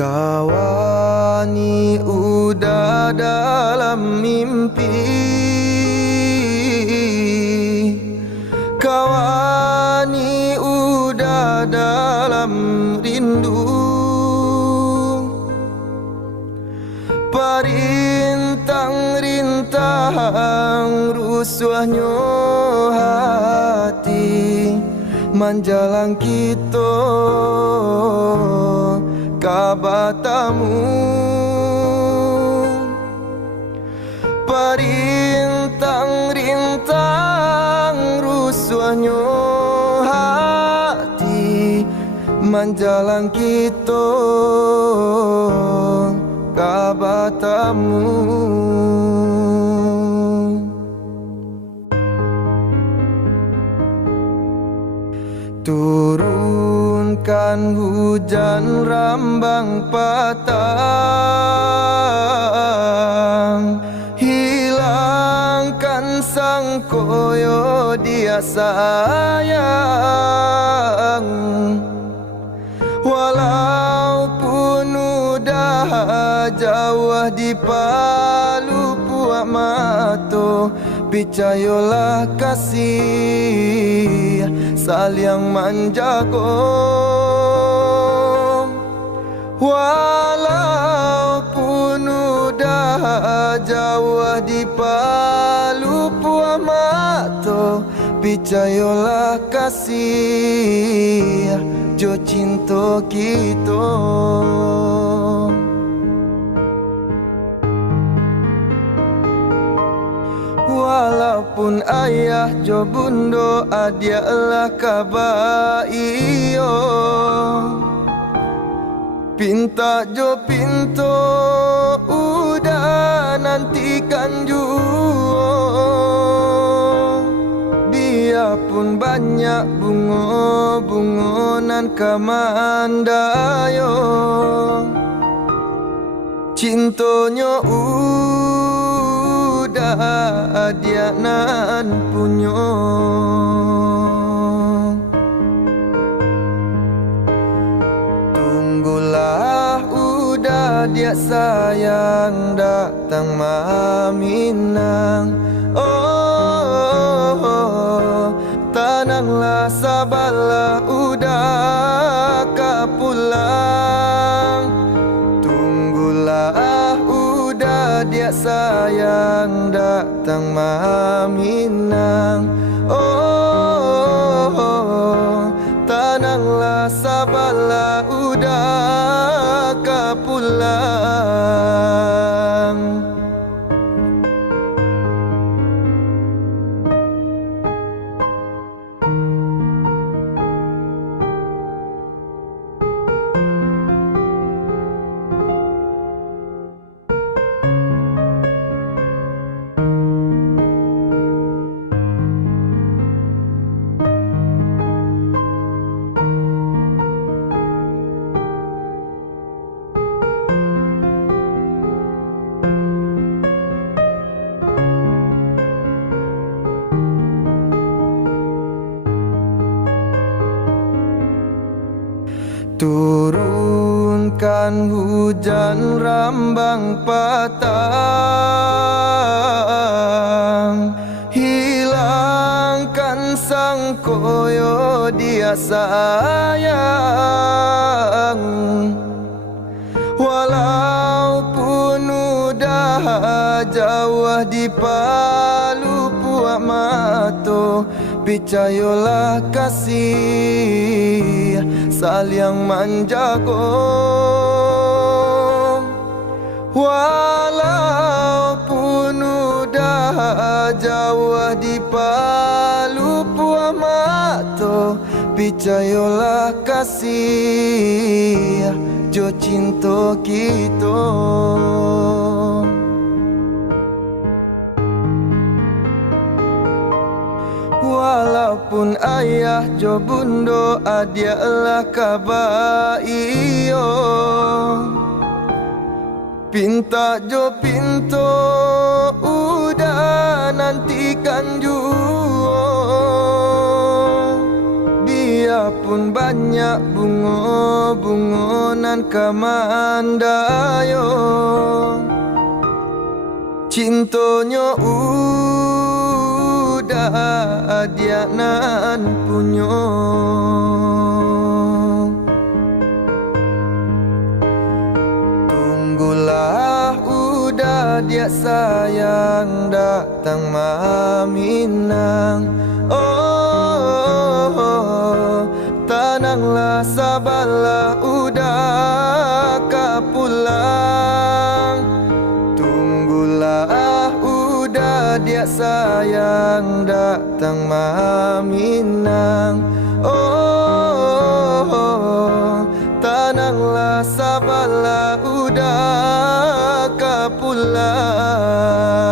Kawani udah dalam mimpi, kawani udah dalam rindu. Parintang-rintang rusuhnya hati menjalang kita kabatamu. Parintang-rintang rusuhnya hati menjalang kita kabatamu. Turunkan hujan rambang patang, hilangkan sang koyo dia sayang. Walaupun udah jauh di palu puak mato, percayalah kasih saling menjaga. Walaupun udah jauh di palu puak mato, percayalah kasih jo cinta kita. Walaupun ayah jo bundo adialah kabar iyo, pinta jo pinto udah nantikan juo. Biarpun banyak bunga-bunga nan kamandayo, cintonya udah dia nan punyo. Tunggulah udah dia sayang datang maminang. Oh, tenanglah sabarlah udah kapulang. Tunggulah udah dia sayang datang maminang. Oh, tenanglah sabarlah udah kapulang. Turunkan hujan rambang patang, hilangkan sang koyo dia sayang. Walaupun udah jauh di palu puak mato, percayalah kasih saling menjaga. Walaupun udah jauh di palu puak mato, percayalah kasih jo cinta kita. Walaupun ayah jo bundo adialah kabar iyo, pinta jo pinto udah nantikan juo. Biarpun banyak bunga-bunga nan kamandayo cintonyo udah dia nan punyo tunggulah udah dia sayang datang maminang tenanglah sabarlah udah kapulang tunggulah udah dia sayang datang maminang tenanglah sabarlah udah kapulang